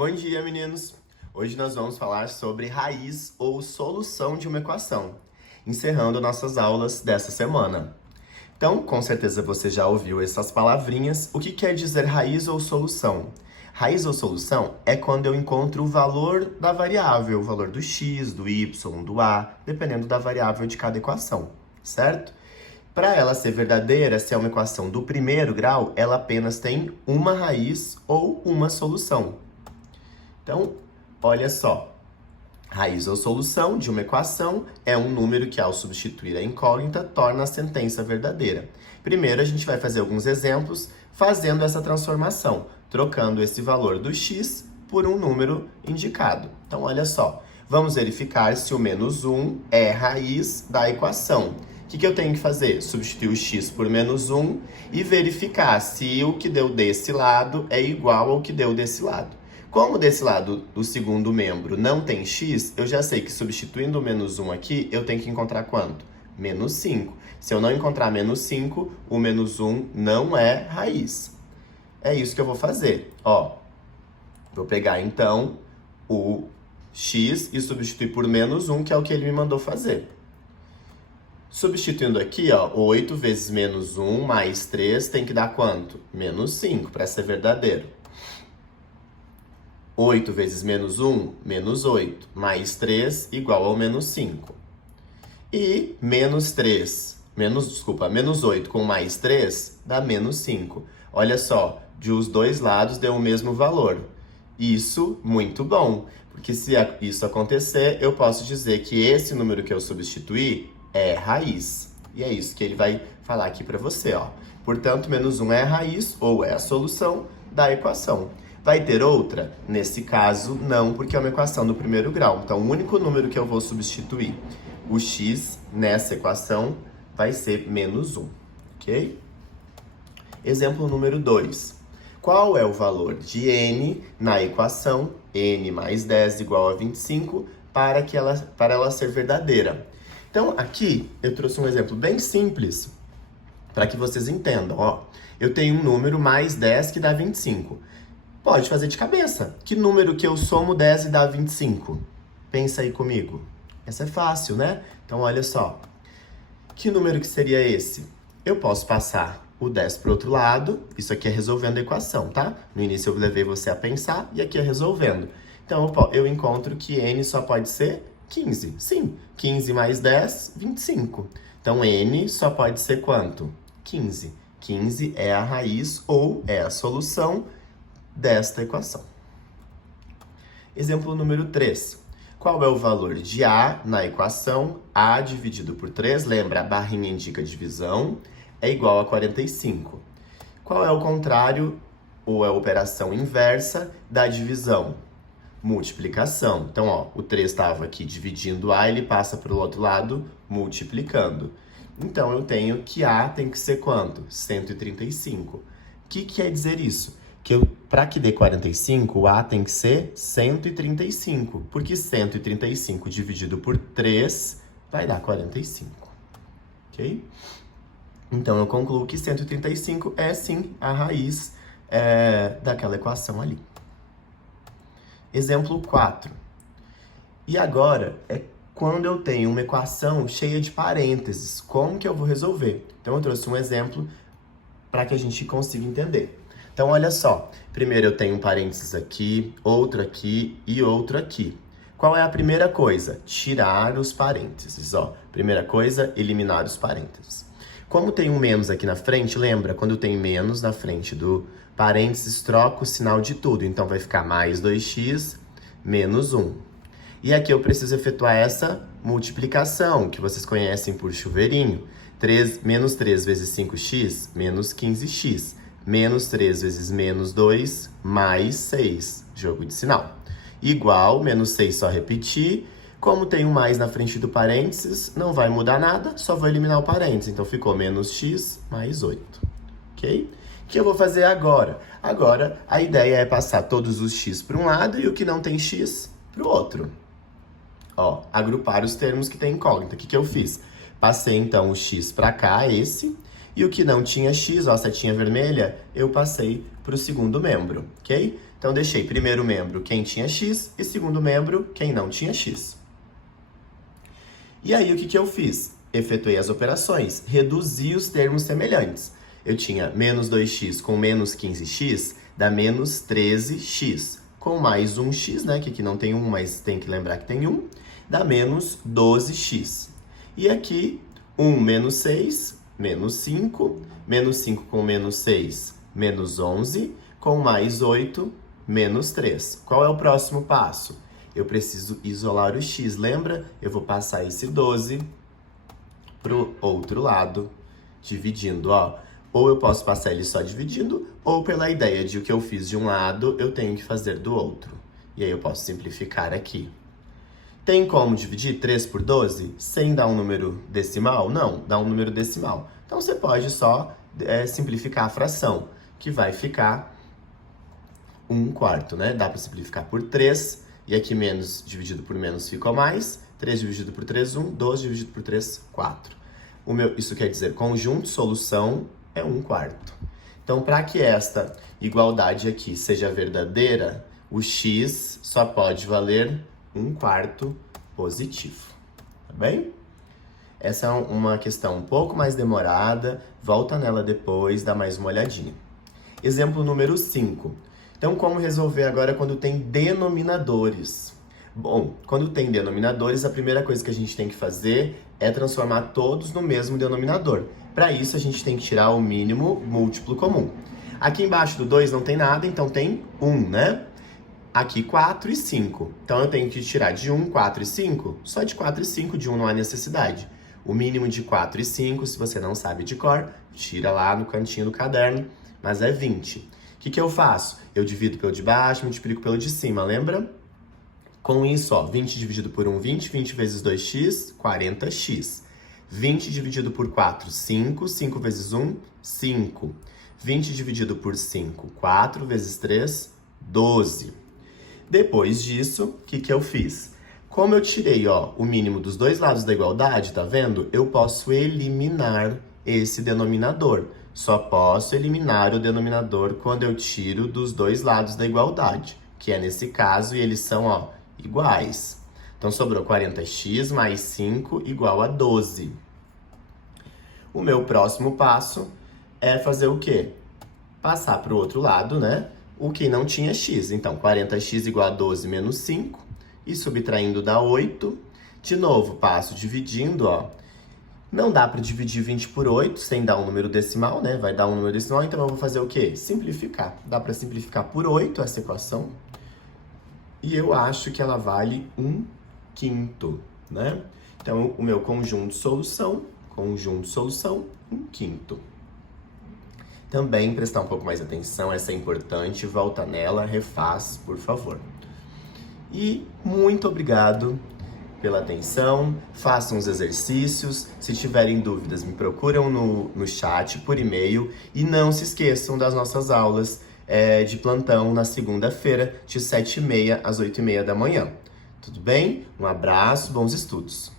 Bom dia, meninos! Hoje nós vamos falar sobre raiz ou solução de uma equação, encerrando nossas aulas dessa semana. Então, com certeza você já ouviu essas palavrinhas. O que quer dizer raiz ou solução? Raiz ou solução é quando eu encontro o valor da variável, o valor do x, do y, do a, dependendo da variável de cada equação, certo? Para ela ser verdadeira, se é uma equação do primeiro grau, ela apenas tem uma raiz ou uma solução. Então, olha só, raiz ou solução de uma equação é um número que, ao substituir a incógnita, torna a sentença verdadeira. Primeiro, a gente vai fazer alguns exemplos fazendo essa transformação, trocando esse valor do x por um número indicado. Então, olha só, vamos verificar se o menos 1 é raiz da equação. O que eu tenho que fazer? Substituir o x por menos 1 e verificar se o que deu desse lado é igual ao que deu desse lado. Como desse lado do segundo membro não tem x, eu já sei que substituindo o menos 1 aqui, eu tenho que encontrar quanto? Menos 5. Se eu não encontrar menos 5, o menos 1 não é raiz. É isso que eu vou fazer. Ó, vou pegar então o x e substituir por menos 1, que é o que ele me mandou fazer. Substituindo aqui, ó, 8 vezes menos 1 mais 3 tem que dar quanto? Menos 5, para ser verdadeiro. 8 vezes menos 1, menos 8, mais 3 igual ao menos 5. E menos 8 com mais 3 dá menos 5. Olha só, de os dois lados deu o mesmo valor. Isso, muito bom, porque se isso acontecer, eu posso dizer que esse número que eu substituí é raiz. E é isso que ele vai falar aqui para você, ó. Portanto, menos 1 é a raiz, ou é a solução da equação. Vai ter outra? Nesse caso, não, porque é uma equação do primeiro grau. Então, o único número que eu vou substituir, o x, nessa equação, vai ser menos 1, ok? Exemplo número 2. Qual é o valor de n na equação n mais 10 igual a 25 para ela ser verdadeira? Então, aqui eu trouxe um exemplo bem simples para que vocês entendam. Ó, eu tenho um número mais 10 que dá 25. Pode fazer de cabeça. Que número que eu somo 10 e dá 25? Pensa aí comigo. Essa é fácil, né? Então, olha só. Que número que seria esse? Eu posso passar o 10 para o outro lado. Isso aqui é resolvendo a equação, tá? No início eu levei você a pensar e aqui é resolvendo. Então, eu encontro que n só pode ser 15. Sim, 15 mais 10, 25. Então, n só pode ser quanto? 15. 15 é a raiz ou é a solução desta equação. Exemplo número 3. Qual é o valor de A na equação A dividido por 3? Lembra, a barrinha indica divisão, é igual a 45. Qual é o contrário ou a operação inversa da divisão? Multiplicação. Então, ó, o 3 estava aqui dividindo A, ele passa para o outro lado multiplicando. Então, eu tenho que A tem que ser quanto? 135. O que quer dizer isso? Que para que dê 45, o A tem que ser 135. Porque 135 dividido por 3 vai dar 45. Ok? Então, eu concluo que 135 é, sim, a raiz daquela equação ali. Exemplo 4. E agora é quando eu tenho uma equação cheia de parênteses. Como que eu vou resolver? Então, eu trouxe um exemplo para que a gente consiga entender. Então, olha só. Primeiro eu tenho um parênteses aqui, outro aqui e outro aqui. Qual é a primeira coisa? Tirar os parênteses, ó. Primeira coisa, eliminar os parênteses. Como tem um menos aqui na frente, lembra? Quando tem menos na frente do parênteses, troca o sinal de tudo. Então, vai ficar mais 2x menos 1. E aqui eu preciso efetuar essa multiplicação, que vocês conhecem por chuveirinho. Menos 3 vezes 5x, menos 15x. Menos 3 vezes menos 2, mais 6. Jogo de sinal. Igual, menos 6 só repetir. Como tem um mais na frente do parênteses, não vai mudar nada, só vou eliminar o parênteses. Então, ficou menos x mais 8. Ok? O que eu vou fazer agora? Agora, a ideia é passar todos os x para um lado e o que não tem x para o outro. Ó, agrupar os termos que tem incógnita. O que eu fiz? Passei, então, o x para cá, esse. E o que não tinha x, ó, a setinha vermelha, eu passei para o segundo membro, ok? Então, deixei primeiro membro quem tinha x e segundo membro quem não tinha x. E aí, o que eu fiz? Efetuei as operações, reduzi os termos semelhantes. Eu tinha menos 2x com menos 15x, dá menos 13x. Com mais 1x, né, que aqui não tem 1, mas tem que lembrar que tem 1, dá menos 12x. E aqui, 1 menos 6, menos 5, menos 5 com menos 6, menos 11, com mais 8, menos 3. Qual é o próximo passo? Eu preciso isolar o x, lembra? Eu vou passar esse 12 para o outro lado, dividindo, ó. Ou eu posso passar ele só dividindo, ou pela ideia de o que eu fiz de um lado, eu tenho que fazer do outro. E aí eu posso simplificar aqui. Tem como dividir 3 por 12 sem dar um número decimal? Não, dá um número decimal. Então você pode só simplificar a fração, que vai ficar 1/4, né? Dá para simplificar por 3, e aqui menos dividido por menos ficou mais. 3 dividido por 3, 1. 12 dividido por 3, 4. Isso quer dizer conjunto, solução é 1/4. Então, para que esta igualdade aqui seja verdadeira, o x só pode valer 1/4 positivo. Tá bem? Essa é uma questão um pouco mais demorada. Volta nela depois, dá mais uma olhadinha. Exemplo número 5. Então, como resolver agora quando tem denominadores? Bom, quando tem denominadores, a primeira coisa que a gente tem que fazer é transformar todos no mesmo denominador. Para isso, a gente tem que tirar o mínimo múltiplo comum. Aqui embaixo do 2 não tem nada, então tem 1, né? Aqui 4 e 5. Então, eu tenho que tirar de 1, 4 e 5. Só de 4 e 5, de 1 não há necessidade. O mínimo de 4 e 5, se você não sabe de cor, tira lá no cantinho do caderno, mas é 20. O que eu faço? Eu divido pelo de baixo, multiplico pelo de cima, lembra? Com isso, ó, 20 dividido por 1, 20. 20 vezes 2x, 40x. 20 dividido por 4, 5. 5 vezes 1, 5. 20 dividido por 5, 4 vezes 3, 12. Depois disso, o que eu fiz? Como eu tirei, ó, o mínimo dos dois lados da igualdade, tá vendo? Eu posso eliminar esse denominador. Só posso eliminar o denominador quando eu tiro dos dois lados da igualdade, que é nesse caso, e eles são, ó, iguais. Então, sobrou 40x mais 5 igual a 12. O meu próximo passo é fazer o quê? Passar para o outro lado, né? O que não tinha x. Então, 40x igual a 12 menos 5. E subtraindo dá 8. De novo, passo dividindo, ó. Não dá para dividir 20 por 8 sem dar um número decimal, né? Vai dar um número decimal, então eu vou fazer o quê? Simplificar. Dá para simplificar por 8 essa equação. E eu acho que ela vale 1/5, né? Então, o meu conjunto solução, 1/5. Também prestar um pouco mais atenção, essa é importante, volta nela, refaz, por favor. E muito obrigado pela atenção, façam os exercícios, se tiverem dúvidas me procuram no chat, por e-mail, e não se esqueçam das nossas aulas de plantão na segunda-feira, de 7h30 às 8h30 da manhã. Tudo bem? Um abraço, bons estudos!